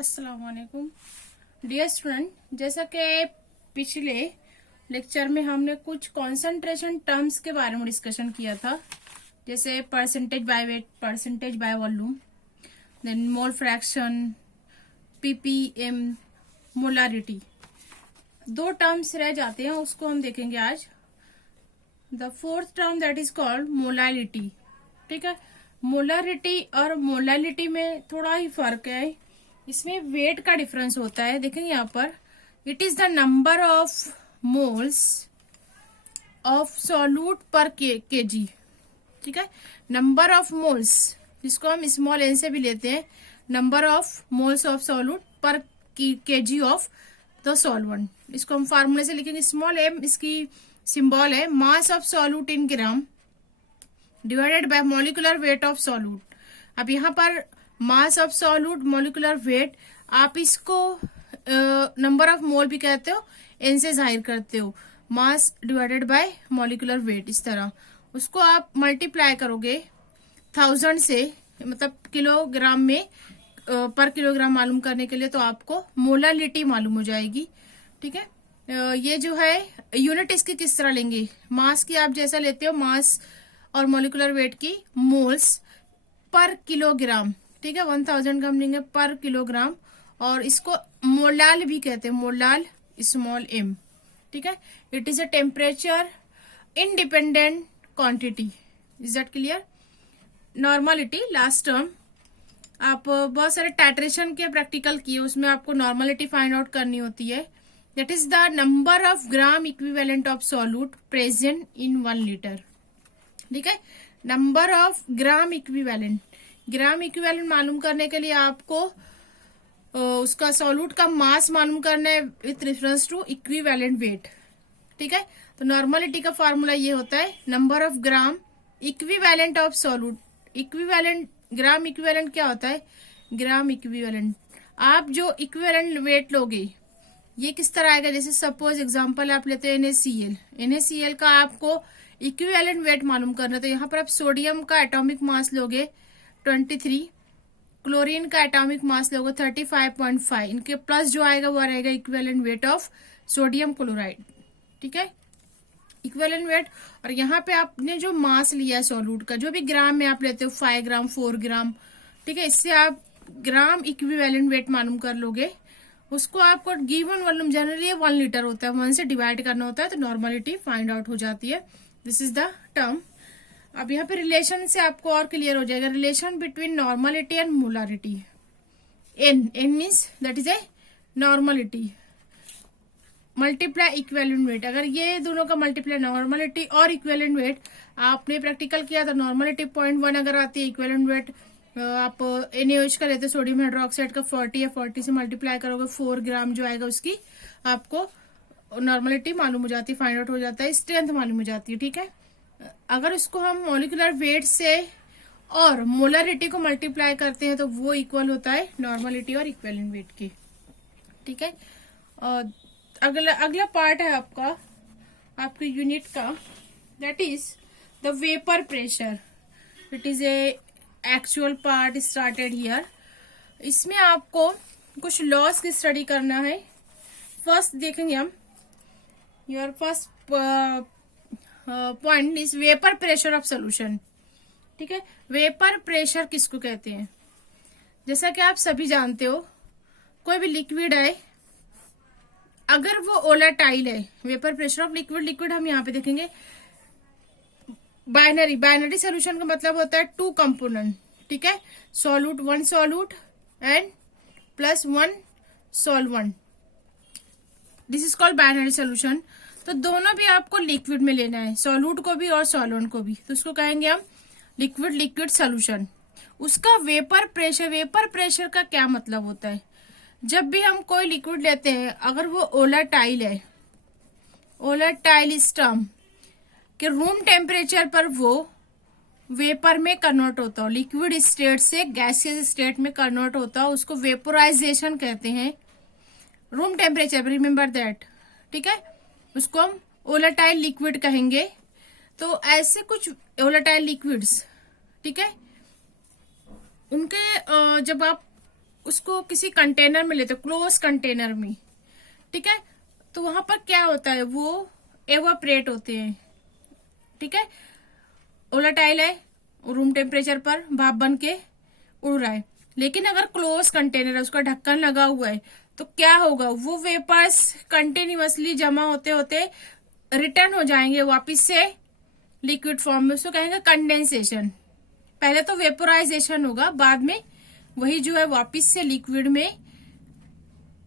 अस्सलाम वालेकुम dear student, जैसा कि पिछले लेक्चर में हमने कुछ कंसंट्रेशन टर्म्स के बारे में डिस्कशन किया था, जैसे percentage by weight, percentage by volume, then mole fraction, ppm, molarity. दो टर्म्स रह जाते हैं, उसको हम देखेंगे आज। The fourth term that is called molality. ठीक है, मोलारिटी और मोलालिटी में थोड़ा ही फर्क है। इसमें वेट का डिफरेंस होता है। देखेंगे यहाँ पर, it is the number of moles of solute पर केजी। ठीक है, नंबर ऑफ मोल्स, जिसको हम स्मॉल एन से भी लेते हैं, number of moles of solute पर केजी ऑफ द सॉल्वेंट। इसको हम फार्मूले से लिखेंगे, स्मॉल एम इसकी सिंबल है, mass of solute in gram divided by molecular weight of solute. अब यहाँ पर mass of solute, molecular weight, आप इसको नंबर ऑफ मोल भी कहते हो, एन से जाहिर करते हो, mass divided by molecular weight. इस तरह उसको आप मल्टीप्लाई करोगे 1000 से, मतलब किलोग्राम में पर किलोग्राम मालूम करने के लिए, तो आपको मोलालिटी मालूम हो जाएगी। ठीक है, ये जो है यूनिट इसकी किस तरह लेंगे, मास की आप जैसा लेते हो, मास और मॉलिक्यूलर वेट की मोल्स पर किलोग्राम। ठीक है, 1000 का हम लेंगे पर किलोग्राम, और इसको मोलाल भी कहते हैं, मोलाल स्मॉल एम। ठीक है, it is a temperature independent quantity. Is that clear? Normality, last term, आप बहुत सारे टाइट्रेशन के प्रैक्टिकल किए, उसमें आपको नॉर्मलिटी फाइंड आउट करनी होती है। That is the number of gram equivalent of solute present in 1 litre. ठीक है, number of gram equivalent, gram equivalent मालूम करने के लिए आपको उसका सॉल्यूट का मास मालूम करना है with reference to equivalent weight. ठीक है, तो नॉर्मलिटी का फॉर्मूला ये होता है, number of gram equivalent of solute. Equivalent, gram equivalent क्या होता है? ग्राम इक्विवेलेंट, आप जो इक्विवेलेंट वेट लोगे ये किस तरह आएगा, जैसे सपोज एग्जांपल आप लेते हैं NaCl, NaCl का आपको इक्विवेलेंट वेट मालूम करना, तो यहाँ पर आप सोडियम का एटॉमिक मास लोगे 23, क्लोरीन का एटॉमिक मास लोगे 35.5, इनके प्लस जो आएगा वो रहेगा equivalent weight of sodium chloride. ठीक है, इक्विवेलेंट वेट। और यहाँ पे आपने जो मास लिया है सॉल्यूट का, जो भी ग्राम में आप लेते हो, 5 ग्राम, 4 ग्राम, ठीक है, इससे आप ग्राम इक्विवेलेंट वेट मालूम कर लोगे। उसको आपको गिवन वॉल्यूम जनरली 1 लीटर होता है, 1 से डिवाइड करना होता है, तो नॉर्मलिटी फाइंड आउट हो जाती है। This is the term. अब यहाँ पे रिलेशन से आपको और क्लियर हो जाएगा, relation between normality and molarity. N means that is a normality multiply equivalent weight. अगर ये दोनों का मल्टीप्लाई, नॉर्मलिटी और इक्विवेलेंट वेट, आपने प्रैक्टिकल किया तो नॉर्मलिटी 0.1 अगर आती है, इक्विवेलेंट वेट आप NaOH का लेते, सोडियम हाइड्रोक्साइड का 40 है, 40 से मल्टीप्लाई करोगे 4 ग्राम जो आएगा, उसकी आपको नॉर्मलिटी मालूम हो जाती है, फाइंड आउट हो जाता है, स्ट्रेंथ मालूम हो जाती है। ठीक है, अगर उसको हम मॉलिक्यूलर वेट से और मोलारिटी को मल्टीप्लाई करते हैं तो वो इक्वल होता है नॉर्मलिटी और इक्विवेलेंट वेट के। ठीक है, और अगला पार्ट है आपका, आपके यूनिट का, that is the vapour pressure. It is a actual part started here. इसमें आपको कुछ लॉस की स्टडी करना है। फर्स्ट देखेंगे हम, your first point is vapour pressure of solution. ठीक है, वेपर प्रेशर किसको कहते हैं? जैसा कि आप सभी जानते हो, कोई भी लिक्विड है, अगर वो वोलेटाइल है, vapour pressure of liquid, liquid हम यहाँ पे देखेंगे बाइनरी, बाइनरी सोल्यूशन का मतलब होता है 2 कंपोनेंट। ठीक है, solute, 1 solute and plus 1 solvent, this is called binary solution. तो दोनों भी आपको लिक्विड में लेना है, सॉल्यूट को भी और सॉल्वेंट को भी, तो उसको कहेंगे हम लिक्विड लिक्विड सोल्यूशन। उसका वेपर प्रेशर, वेपर प्रेशर का क्या मतलब होता है? जब भी हम कोई लिक्विड लेते हैं, अगर वो वोलेटाइल है, वोलेटाइल इस टर्म कि रूम टेम्परेचर पर वो वेपर में कन्वर्ट होता हो, लिक्विड स्टेट से गैसियस स्टेट में कन्वर्ट होता हो, उसको वेपोराइजेशन कहते हैं, रूम टेम्परेचर, रिमेम्बर दैट। ठीक है, उसको हम वोलेटाइल लिक्विड कहेंगे। तो ऐसे कुछ वोलेटाइल लिक्विड्स, ठीक है, उनके जब आप उसको किसी कंटेनर में लेते, क्लोज कंटेनर में, ठीक है, तो वहां पर क्या होता है, वो एवापरेट होते हैं, ठीक है। वोलेटाइल है, रूम टेम्परेचर पर भाप बन के उड़ रहा है, लेकिन अगर क्लोज कंटेनर है, उसका ढक्कन लगा हुआ है, तो क्या होगा, वो वेपर्स कंटिन्यूअसली जमा होते होते रिटर्न हो जाएंगे वापस से लिक्विड फॉर्म में, उसको कहेंगे कंडेंसेशन। पहले तो वेपोराइजेशन होगा, बाद में वही जो है वापस से लिक्विड में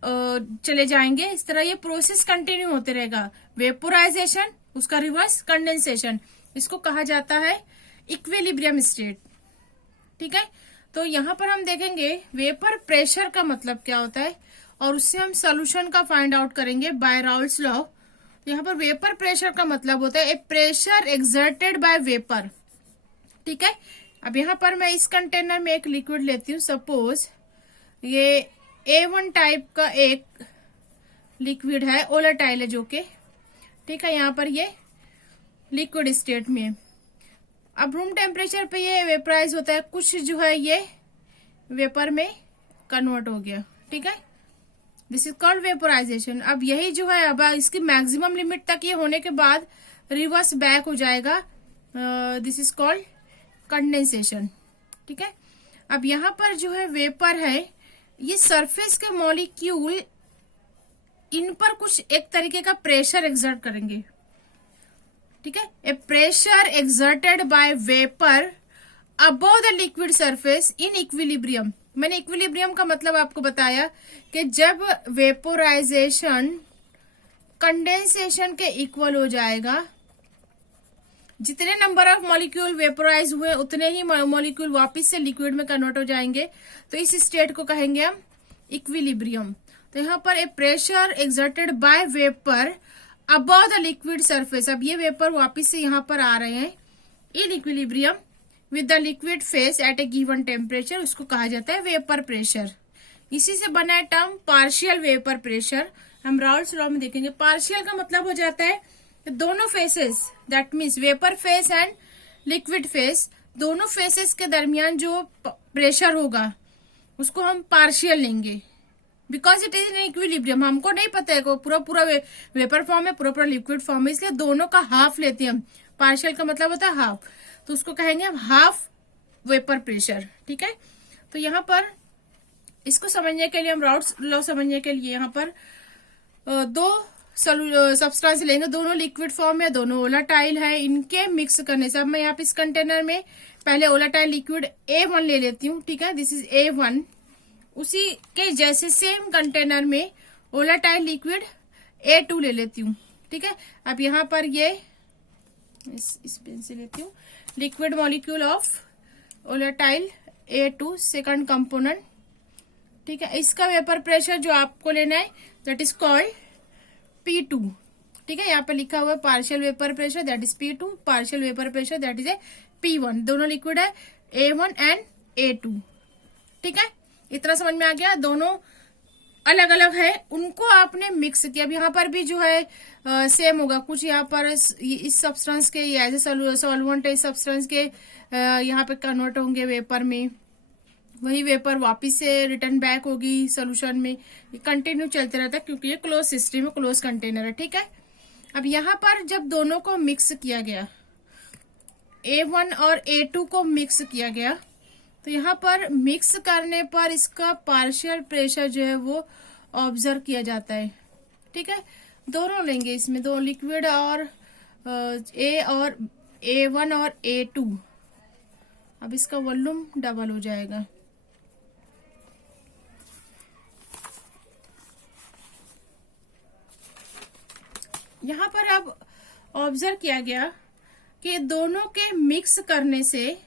चले जाएंगे। इस तरह ये प्रोसेस कंटिन्यू होते रहेगा, वेपोराइजेशन, उसका रिवर्स कंडेंसेशन। इसको कहा जाता है इक्विलिब्रियम स्टेट, ठीक है। तो यहाँ पर हम देखेंगे वेपर प्रेशर का मतलब क्या होता है, और उससे हम सोल्यूशन का फाइंड आउट करेंगे बाय राउल्स लॉ। यहाँ पर वेपर प्रेशर का मतलब होता है a pressure exerted by vapour, ठीक है। अब यहाँ पर मैं इस कंटेनर में एक लिक्विड लेती हूँ, सपोज ये A1 टाइप का एक लिक्विड है, वोलेटाइल है जो कि, ठीक है, यहाँ पर ये लिक्विड स्टेट में है। अब रूम टेम्परेचर पे ये वेपराइज होता है, कुछ जो है ये वेपर में कन्वर्ट हो गया, ठीक है, दिस इज कॉल्ड वेपोराइजेशन। अब यही जो है, अब इसकी मैक्सिमम लिमिट तक ये होने के बाद रिवर्स बैक हो जाएगा, दिस इज कॉल्ड कंडेंसेशन, ठीक है। अब यहाँ पर जो है वेपर है, ये सरफेस के मॉलिक्यूल इन पर कुछ एक तरीके का प्रेशर एक्सर्ट करेंगे, ठीक है। A pressure exerted by vapour above the liquid surface in equilibrium. मैंने इक्विलिब्रियम का मतलब आपको बताया कि जब वेपोराइजेशन कंडेंसेशन के इक्वल हो जाएगा, जितने नंबर ऑफ मॉलिक्यूल वेपोराइज हुए उतने ही मॉलिक्यूल वापस से लिक्विड में कन्वर्ट हो जाएंगे, तो इस स्टेट को कहेंगे हम इक्विलिब्रियम। तो यहाँ पर a pressure exerted by vapour above the liquid surface, अब ये वेपर वापस से यहाँ पर आ रहे हैं in equilibrium with the liquid face at A given temperature, उसको कहा जाता है वेपर प्रेशर। इसी से बना है टर्म पार्शियल वेपर प्रेशर, हम राउल्स लॉ में देखेंगे। पार्शियल का मतलब हो जाता है दोनों faces, that means vapour face and liquid phase, दोनों फेसेस के दरमियान जो प्रेशर होगा उसको हम पार्शियल लेंगे, because it is in equilibrium. हमको नहीं पता है को पूरा वेपर फॉर्म है, पूरा लिक्विड फॉर्म है, इसलिए दोनों का हाफ लेते हैं हम। पार्शियल का मतलब होता है हाफ, तो उसको कहेंगे हम हाफ वेपर प्रेशर, ठीक है। तो यहाँ पर इसको समझने के लिए, हम राउल्स लॉ समझने के लिए यहाँ पर दो सब्सटेंस लेंगे, दोनों लिक्विड फॉर्म है, दोनों वोलेटाइल है, इनके मिक्स करने से, अब मैं यहाँ पे इस कंटेनर में पहले वोलेटाइल लिक्विड A1 ले लेती हूँ, ठीक है, दिस इज A1। उसी के जैसे सेम कंटेनर में वोलेटाइल लिक्विड A2 ले लेती हूँ, ठीक है। अब यहाँ पर ये इस पेन से लेती हूँ, liquid molecule of volatile A2 second component, ठीक है। इसका वेपर प्रेशर जो आपको लेना है दैट इज कॉल्ड P2, ठीक है। यहाँ पे लिखा हुआ है partial vapour pressure that is P2, partial vapour pressure that is A P1। दोनों लिक्विड है A1 एंड A2, ठीक है। इतना समझ में आ गया, दोनों अलग अलग है, उनको आपने मिक्स किया। अब यहाँ पर भी जो है सेम होगा, कुछ यहाँ पर इस सब्सटेंस के एज ए सॉल्वेंट है, इस सब्सटेंस के यहाँ पे कन्वर्ट होंगे वेपर में, वही वेपर वापस से रिटर्न बैक होगी सोल्यूशन में, ये कंटिन्यू चलते रहता है क्योंकि ये क्लोज सिस्टम है, क्लोज कंटेनर है, ठीक है। अब यहाँ पर जब दोनों को मिक्स किया गया, A1 और A2 को मिक्स किया गया, तो यहाँ पर मिक्स करने पर इसका पार्शियल प्रेशर जो है वो ऑब्जर्व किया जाता है, ठीक है। दोनों लेंगे इसमें, दो लिक्विड और A1 और A2, अब इसका वॉल्यूम डबल हो जाएगा, यहाँ पर अब ऑब्जर्व किया गया कि दोनों के मिक्स करने से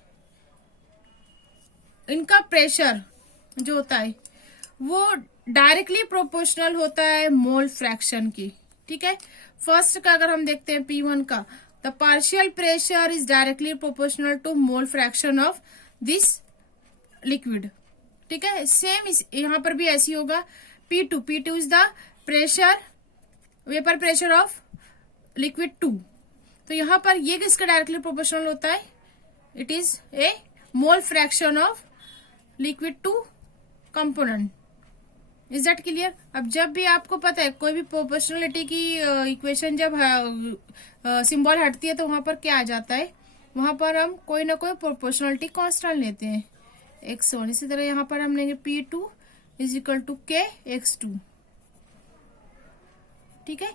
इनका प्रेशर जो होता है वो डायरेक्टली प्रोपोर्शनल होता है मोल फ्रैक्शन की, ठीक है। फर्स्ट का अगर हम देखते हैं P1 का, the partial pressure is directly proportional to mole fraction of this liquid, ठीक है। सेम यहाँ पर भी ऐसी होगा, P2 is the pressure, vapour pressure of liquid 2, तो यहाँ पर ये किसका डायरेक्टली प्रोपोर्शनल होता है, it is a mole fraction of liquid 2 component. Is that clear? अब जब भी आपको पता है कोई भी प्रोपोर्शनलिटी की इक्वेशन जब सिंबल हटती है तो वहां पर क्या आ जाता है, वहां पर हम कोई ना कोई प्रोपोर्शनलिटी कांस्टेंट लेते हैं x1। इसी तरह यहाँ पर हम लेंगे P2 is equal to K x2। ठीक है,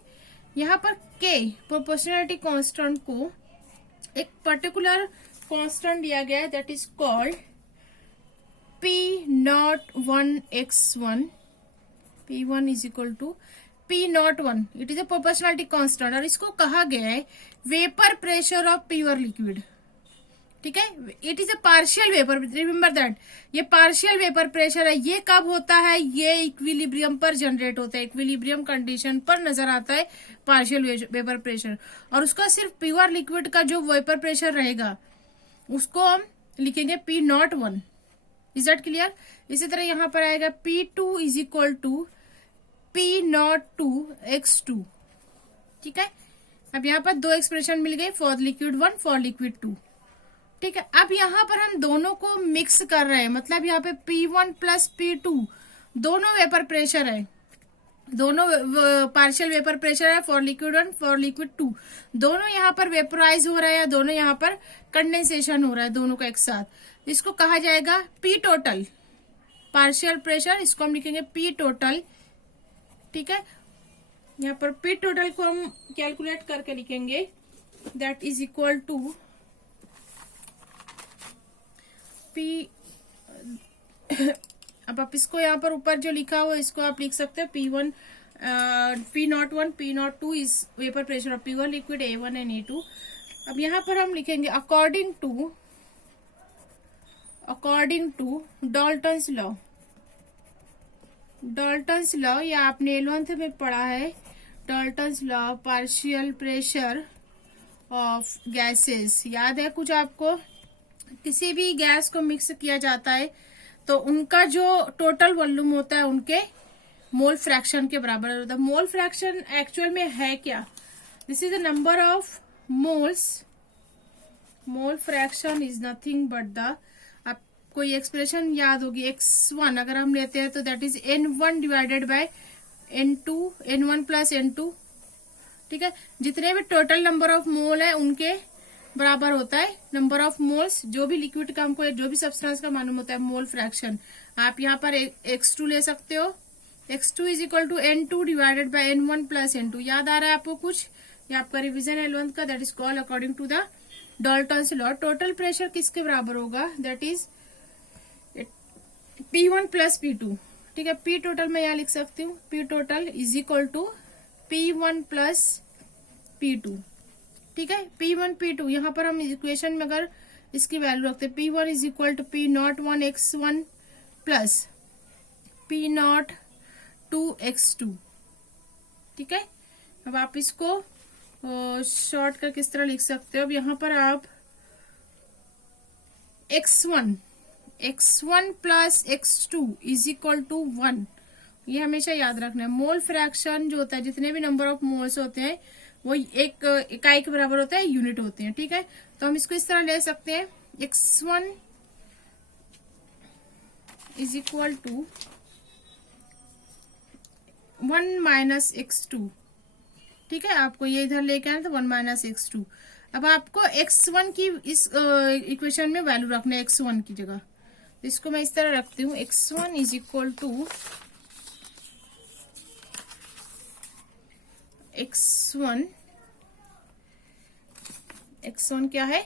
यहाँ पर K प्रोपोर्शनलिटी कांस्टेंट को एक पर्टिकुलर कांस्टेंट दिया गया है that is called P01 x1। P1 is equal to P01, it is a proportionality constant और इसको कहा गया है vapour pressure of pure liquid. ठीक है, it is a partial vapour, remember that, ये पार्शियल वेपर प्रेशर है। ये कब होता है, ये इक्विलिब्रियम पर जनरेट होता है, इक्विलिब्रियम कंडीशन पर नजर आता है पार्शियल वेपर प्रेशर। और उसका सिर्फ प्योर लिक्विड का जो वेपर प्रेशर रहेगा उसको हम लिखेंगे P01। Is that clear? इसी तरह यहां पर आएगा P2 is equal to P02 x2। ठीक है, अब यहाँ पर दो एक्सप्रेशन मिल गए, फॉर लिक्विड 1 फॉर लिक्विड 2। ठीक है, अब यहाँ पर हम दोनों को मिक्स कर रहे हैं, मतलब यहाँ पे P1 प्लस P2 दोनों वेपर प्रेशर है, दोनों पार्शियल वेपर प्रेशर है फॉर लिक्विड 1 फॉर लिक्विड 2। दोनों यहाँ पर वेपराइज हो रहा है, दोनों यहाँ पर कंडेंसेशन हो रहा है, दोनों का एक साथ। इसको कहा जाएगा P टोटल पार्शियल प्रेशर, इसको हम लिखेंगे P टोटल। ठीक है, यहाँ पर P टोटल को हम कैलकुलेट करके लिखेंगे that is equal to P। अब आप इसको यहाँ पर ऊपर जो लिखा हुआ इसको आप लिख सकते हो P1 P01 P02 is vapour pressure of pure liquid A1 and A2। अब यहाँ पर हम लिखेंगे according to Dalton's law. Dalton's law ये आपने 11th में पढ़ा है, Dalton's law partial pressure of gases. याद है कुछ आपको? किसी भी गैस को मिक्स किया जाता है तो उनका जो टोटल वॉल्यूम होता है उनके मोल फ्रैक्शन के बराबर होता है। मोल फ्रैक्शन एक्चुअल में है क्या? This is the number of moles. Mole fraction is nothing but the, आपको ये एक्सप्रेशन याद होगी, x1 अगर हम लेते हैं तो that is N1 divided by N2, N1 plus N2। ठीक है, जितने भी टोटल नंबर ऑफ मोल है उनके बराबर होता है नंबर ऑफ मोल्स, जो भी लिक्विड का हमको जो भी सब्सटेंस का मालूम होता है मोल फ्रैक्शन। आप यहाँ पर x2 ले सकते हो, x2 is equal to N2 divided by N1 plus N2। याद आ रहा है आपको कुछ? ये आपका रिवीजन है 11th का, that is called according to the Dalton's law. Total pressure किसके बराबर होगा? That is P1 plus P2। ठीक है, P टोटल मैं यहाँ लिख सकती हूँ, P total is equal to P1 plus P2। ठीक है, P1 P2 यहाँ पर हम इक्वेशन में अगर इसकी वैल्यू रखते हैं P1 is equal to P01 x1 plus P02 x2। ठीक है, अब आप इसको शॉर्ट कर किस तरह लिख सकते हो? अब यहाँ पर आप x1 plus x2 is equal to 1, ये हमेशा याद रखना है। मोल फ्रैक्शन जो होता है, जितने भी नंबर ऑफ मोल्स होते हैं वो एक इकाई के बराबर होता है, यूनिट होते हैं। ठीक है, तो हम इसको इस तरह ले सकते हैं x1 is equal to 1 minus x2। ठीक है, आपको ये इधर लेके आना तो 1 माइनस x2। अब आपको x1 की इस इक्वेशन में वैल्यू रखना है x1 की जगह, इसको मैं इस तरह रखती हूँ x1 is equal to x1 क्या है?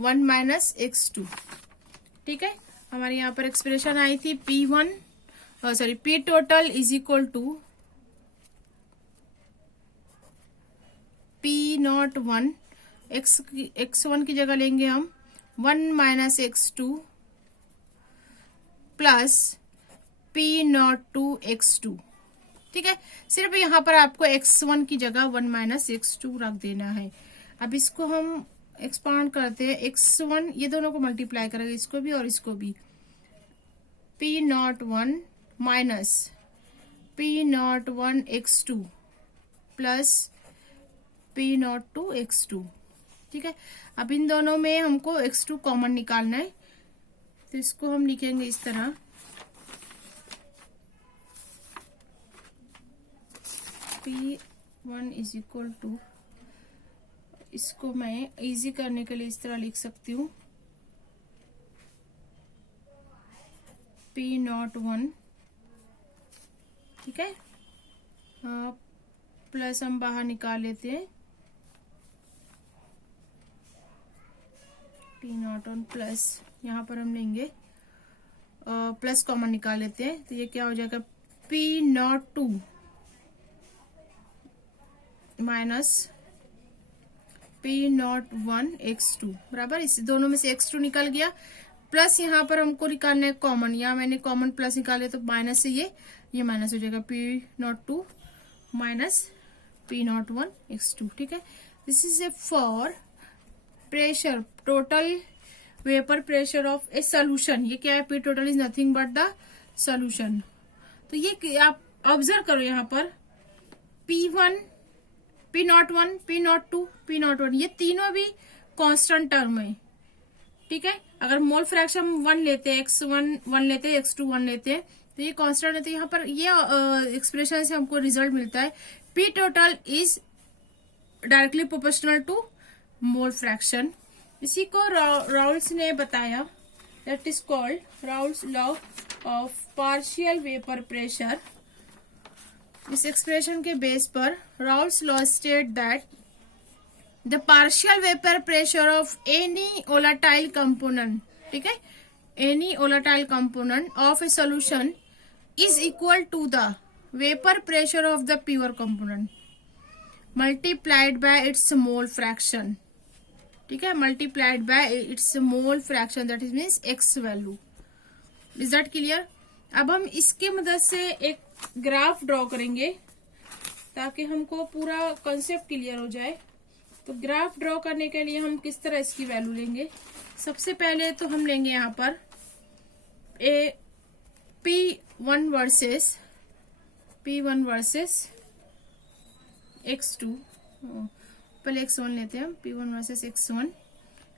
1 माइनस x2। ठीक है, हमारे यहाँ पर एक्सप्रेशन आई थी P total is equal to P01 x1 की जगह लेंगे हम 1 minus x2 plus P02 x2। ठीक है, सिर्फ यहाँ पर आपको x1 की जगह 1 माइनस x2 रख देना है। अब इसको हम एक्सपांड करते हैं, x1 ये दोनों को मल्टीप्लाई करेंगे, इसको भी और इसको भी, P01 minus P01 x2 plus P02 x2। ठीक है, अब इन दोनों में हमको x2 कॉमन निकालना है, तो इसको हम लिखेंगे इस तरह P1 इज इक्वल टू, इसको मैं इजी करने के लिए इस तरह लिख सकती हूँ, P01, ठीक है, प्लस हम बाहर निकाल लेते हैं, P01 प्लस, यहाँ पर हम लेंगे प्लस कॉमन निकाल लेते हैं, तो ये क्या हो जाएगा, P02 माइनस P01 x2 बराबर, इस दोनों में से x2 निकल गया, प्लस यहाँ पर हमको निकालना है कॉमन, यहाँ मैंने कॉमन प्लस निकाले तो माइनस से ये माइनस हो जाएगा, P02 माइनस P01 x2, ठीक है। This is A for pressure, total vapour pressure of a solution, ये क्या है, P total is nothing but the solution. तो ये आप ऑब्जर्व करो, यहाँ पर P1, P01, P02, P01, ये तीनों भी कांस्टेंट टर्म है, ठीक है। अगर मोल फ्रैक्शन 1 लेते हैं, x1 1 लेते हैं, x2 1 लेते हैं, तो ये कांस्टेंट है, तो यहाँ पर ये एक्सप्रेशन से हमको रिजल्ट मिलता है P total is directly proportional to mole fraction. इसी को राउल्स ने बताया, that is called Raoult's law of partial vapour pressure. इस एक्सप्रेशन के बेस पर Raoult's law state that the partial vapour pressure of any volatile component, ठीक है, any volatile component of a solution is equal to the vapour pressure of the pure component multiplied by its mole fraction, ठीक है, multiplied by its mole fraction, that is means x value. Is that clear? अब हम इसके मदद से एक graph draw करेंगे ताकि हमको पूरा कॉन्सेप्ट क्लियर हो जाए। तो ग्राफ ड्रॉ करने के लिए हम किस तरह इसकी वैल्यू लेंगे, सबसे पहले तो हम लेंगे यहाँ पर ए P1 वर्सेस x2, पहले x1 लेते हैं हम, P1 versus x1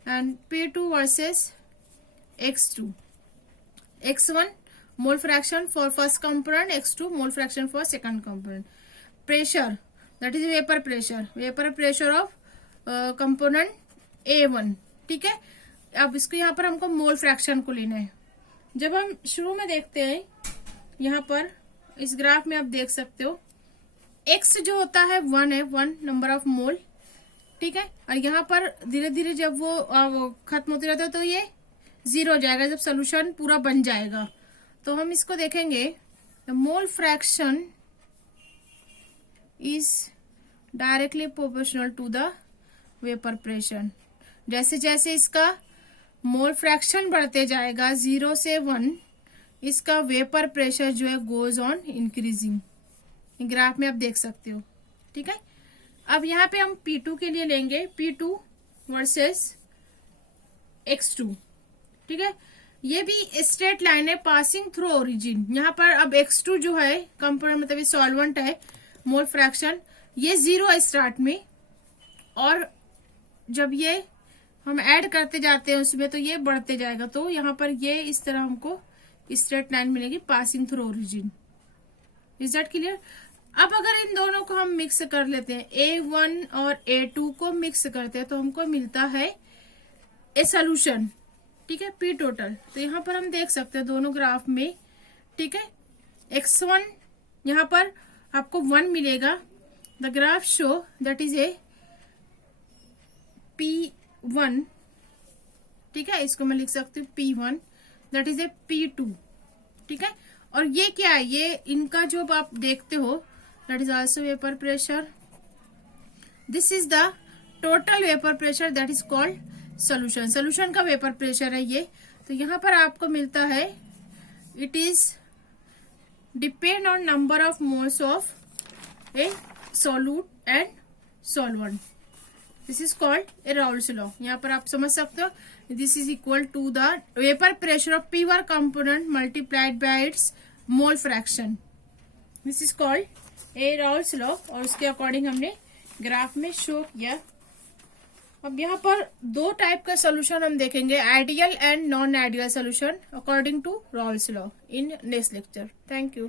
and P2 versus x2, x1 mole fraction for first component, x2 mole fraction for second component. Pressure that is vapour pressure of component A1, ठीक है। अब इसको यहाँ पर हमको मोल फ्रैक्शन को लेना है। जब हम शुरू में देखते हैं, यहाँ पर इस ग्राफ में आप देख सकते हो x जो होता है 1 है, 1 नंबर ऑफ मोल, ठीक है, और यहाँ पर धीरे धीरे जब वो खत्म होते रहता है तो ये 0 हो जाएगा जब सोल्यूशन पूरा बन जाएगा। तो हम इसको देखेंगे, the mole fraction is directly proportional to the vapour pressure. जैसे जैसे इसका मोल फ्रैक्शन बढ़ते जाएगा 0 से 1, इसका वेपर प्रेशर जो है गोज ऑन इंक्रीजिंग, ग्राफ में आप देख सकते हो, ठीक है। अब यहाँ पे हम P2 के लिए लेंगे, P2 वर्सेस x2, ठीक है। ये भी स्ट्रेट लाइन है पासिंग थ्रू ओरिजिन। यहाँ पर अब x2 जो है कंपोनेंट, मतलब ये सॉल्वेंट है, मोल फ्रैक्शन ये 0 है स्टार्ट में, और जब ये हम ऐड करते जाते हैं उसमें तो ये बढ़ते जाएगा, तो यहाँ पर ये इस तरह हमको स्ट्रेट लाइन मिलेगी passing through origin. Is that clear? अब अगर इन दोनों को हम मिक्स कर लेते हैं, A1 और A2 को मिक्स करते हैं तो हमको मिलता है ए सोल्यूशन, ठीक है, P टोटल। तो यहाँ पर हम देख सकते हैं दोनों ग्राफ में, ठीक है, x1 यहाँ पर आपको 1 मिलेगा, the graph show that is A P1, ठीक है, इसको मैं लिख सकती हूँ P1, that is A P2, ठीक है। और ये क्या है, ये इनका जो आप देखते हो that is also vapour pressure, this is the total vapour pressure that is called solution का वेपर प्रेशर है ये। तो यहाँ पर आपको मिलता है, it is depend on number of moles of a solute and solvent, this is called a Raoult's law. यहाँ पर आप समझ सकते हो, this is equal to the vapour pressure of pure component multiplied by its mole fraction, this is called a Raoult's law, और उसके according हमने graph में शो किया। अब यहाँ पर 2 टाइप का सोल्यूशन हम देखेंगे, ideal and non ideal solution according to Raoult's law in next lecture. Thank you.